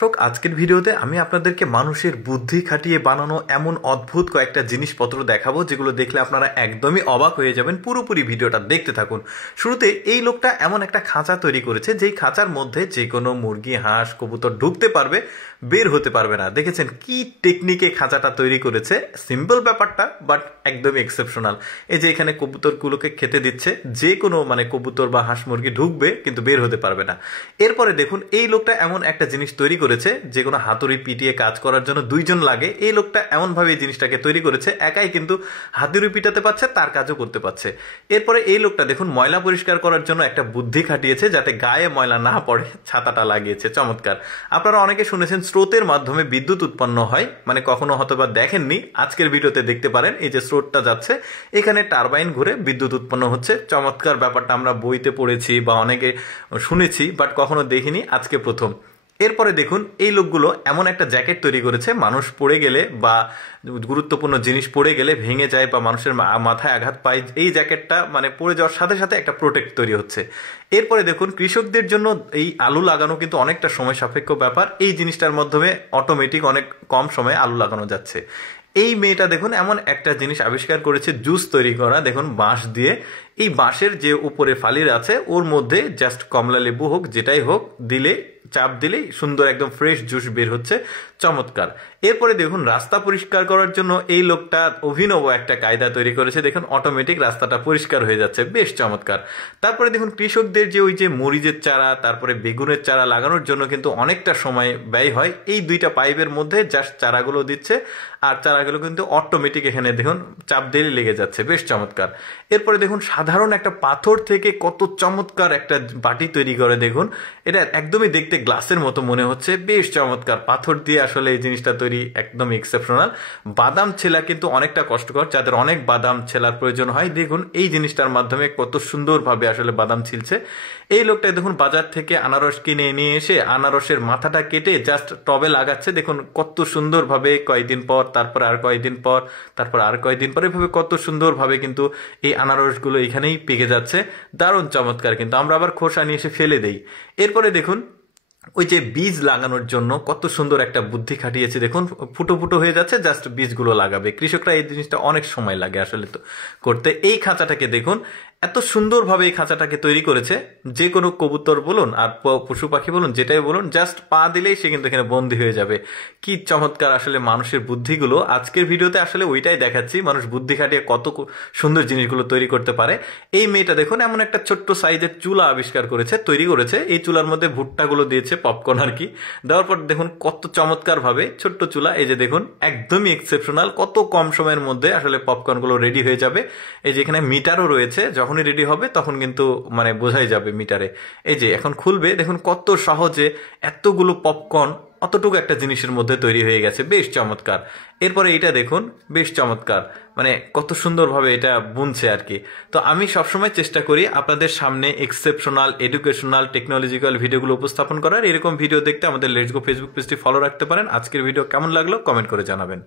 আজকের ভিডিওতে আমি আপনাদেরকে মানুষের বুদ্ধি খাটিয়ে বানানো এমন অদ্ভুত কয়েকটা জিনিসপত্র দেখাবো যেগুলো দেখলে আপনারা একদমই অবাক হয়ে যাবেন। পুরোপুরি ভিডিওটা দেখতে থাকুন। শুরুতে এই লোকটা এমন একটা খাঁচা তৈরি করেছে যেই খাঁচার মধ্যে যে কোনো মুরগি, হাঁস, কবুতর ঢুকতে পারবে, বের হতে পারবে না। দেখেছেন কি টেকনিকে খাঁচাটা তৈরি করেছে? সিম্পল ব্যাপারটা, বাট একদমই এক্সেপশনাল। এই যে এখানে কবুতরগুলোকে খেতে দিচ্ছে, যে কোনো কবুতর বা হাঁস মুরগি ঢুকবে কিন্তু বের হতে পারবে না। এরপরে দেখুন এই লোকটা এমন একটা জিনিস তৈরি করেছে যে কোনো হাতুড়ি পিটিয়ে কাজ করার জন্য দুইজন লাগে। এই লোকটা এমন ভাবে এই জিনিসটাকে তৈরি করেছে, একাই কিন্তু হাতুড়ি পিটাতে পারছে, তার কাজও করতে পারছে। এরপরে এই লোকটা দেখুন ময়লা পরিষ্কার করার জন্য একটা বুদ্ধি খাটিয়েছে যাতে গায়ে ময়লা না পড়ে, ছাতাটা লাগিয়েছে। চমৎকার। আপনারা অনেকে শুনেছেন স্রোতের মাধ্যমে বিদ্যুৎ উৎপন্ন হয়, কখনো হয়তোবা দেখেননি, আজকের ভিডিওতে দেখতে পারেন। এই যে স্রোতটা যাচ্ছে, এখানে টারবাইন ঘুরে বিদ্যুৎ উৎপন্ন হচ্ছে। চমৎকার ব্যাপারটা আমরা বইতে পড়েছি বা অনেকে শুনেছি, বাট কখনো দেখিনি, আজকে প্রথম। এরপরে দেখুন এই লোকগুলো এমন একটা জ্যাকেট তৈরি করেছে, মানুষ পড়ে গেলে বা গুরুত্বপূর্ণ জিনিস পড়ে গেলে ভেঙে যায় বা মানুষের মাথায় আঘাত পায়, এই জ্যাকেটটা পড়ে যাওয়ার সাথে সাথে একটা প্রোটেক্ট তৈরি হচ্ছে। এরপরে দেখুন কৃষকদের জন্য এই আলু লাগানো কিন্তু অনেকটা সময় সাপেক্ষ ব্যাপার। এই জিনিসটার মাধ্যমে অটোমেটিক অনেক কম সময়ে আলু লাগানো যাচ্ছে। এই মেয়েটা দেখুন এমন একটা জিনিস আবিষ্কার করেছে, জুস তৈরি করা। দেখুন বাঁশ দিয়ে, এই বাঁশের যে উপরে ফালির আছে ওর মধ্যে জাস্ট কমলা লেবু হোক যেটাই হোক দিলে, চাপ দিলেই সুন্দর একদম ফ্রেশ জুস বের হচ্ছে। চমৎকার। এরপরে দেখুন রাস্তা পরিষ্কার করার জন্য এই লোকটা অভিনব একটা কায়দা তৈরি করেছে। দেখুন অটোমেটিক রাস্তাটা পরিষ্কার হয়ে যাচ্ছে, বেশ চমৎকার। তারপরে দেখুন কৃষকদের যে ওই যে মরিচের চারা, তারপরে বেগুনের চারা লাগানোর জন্য কিন্তু অনেকটা সময় ব্যয় হয়। এই দুইটা পাইপের মধ্যে জাস্ট চারাগুলো দিচ্ছে, আর চারাগুলো কিন্তু অটোমেটিক এখানে দেখুন চাপ দিলে লেগে যাচ্ছে, বেশ চমৎকার। এরপরে দেখুন সাধারণ একটা পাথর থেকে কত চমৎকার একটা বাটি তৈরি করে। দেখুন এটা একদমই দেখতে গ্লাসের মতো মনে হচ্ছে, বেশ চমৎকার। পাথর দিয়ে আসলে এই জিনিসটা তৈরি একদম এক্সেপশনাল। বাদাম ছেলা কিন্তু অনেকটা কষ্টকর, যাদের অনেক বাদাম ছেলার প্রয়োজন হয়। দেখুন এই জিনিসটার মাধ্যমে কত সুন্দরভাবে আসলে বাদাম ছিলছে। এই লোকটা দেখুন বাজার থেকে আনারস কিনে নিয়ে এসে আনারসের মাথাটা কেটে জাস্ট টবে লাগাচ্ছে। দেখুন কত সুন্দরভাবে, কয়েকদিন পর, তারপর আর কয়েকদিন পর, তারপর আর কয়েকদিন পর, এভাবে কত সুন্দরভাবে কিন্তু এই আনারসগুলো এখানেই পেকে যাচ্ছে। দারুণ চমৎকার। কিন্তু আমরা আবার খোসা নিয়ে এসে ফেলে দেই। এরপরে দেখুন ওই যে বীজ লাগানোর জন্য কত সুন্দর একটা বুদ্ধি খাটিয়েছে। দেখুন ফুটো ফুটো হয়ে যাচ্ছে, জাস্ট বীজগুলো লাগাবে। কৃষকরা এই জিনিসটা অনেক সময় লাগে আসলে তো করতে। এই খাঁচাটাকে দেখুন এত সুন্দরভাবে এই খাঁচাটাকে তৈরি করেছে, যে কোনো কবুতর বলুন আর পশু পাখি বলুন, যেটাই বলুন, জাস্ট পা দিলেই সে কিন্তু এখানে বন্দী হয়ে যাবে। কি চমৎকার আসলে মানুষের বুদ্ধিগুলো। আজকের ভিডিওতে আসলে ওইটাই দেখাচ্ছি, মানুষ বুদ্ধি খাটিয়ে কত সুন্দর জিনিসগুলো তৈরি করতে পারে। এই মেয়েটা দেখুন এমন একটা ছোট্ট সাইজের চুলা আবিষ্কার করেছে, তৈরি করেছে। এই চুলার মধ্যে ভুট্টাগুলো দিয়েছে, পপকর্ন আর কি, দেওয়ার পর দেখুন কত চমৎকার ভাবে ছোট্ট চুলা। এই যে দেখুন একদমই এক্সেপশনাল, কত কম সময়ের মধ্যে আসলে পপকর্নগুলো রেডি হয়ে যাবে। এই যে এখানে মিটারও রয়েছে, যখনই রেডি হবে তখন কিন্তু বোঝাই যাবে মিটারে। এই যে এখন খুলবে, দেখুন কত সহজে এতগুলো পপকর্ন অতটুকু একটা জিনিসের মধ্যে তৈরি হয়ে গেছে, বেশ চমৎকার। এরপরে এইটা দেখুন, বেশ চমৎকার, কত সুন্দরভাবে এটা বুনছে আর কি। তো আমি সবসময় চেষ্টা করি আপনাদের সামনে এক্সেপশনাল, এডুকেশনাল, টেকনোলজিক্যাল ভিডিওগুলো উপস্থাপন করার। এরকম ভিডিও দেখতে আমাদের লেটস গো ফেসবুক পেজটি ফলো রাখতে পারেন। আজকের ভিডিও কেমন লাগলো কমেন্ট করে জানাবেন।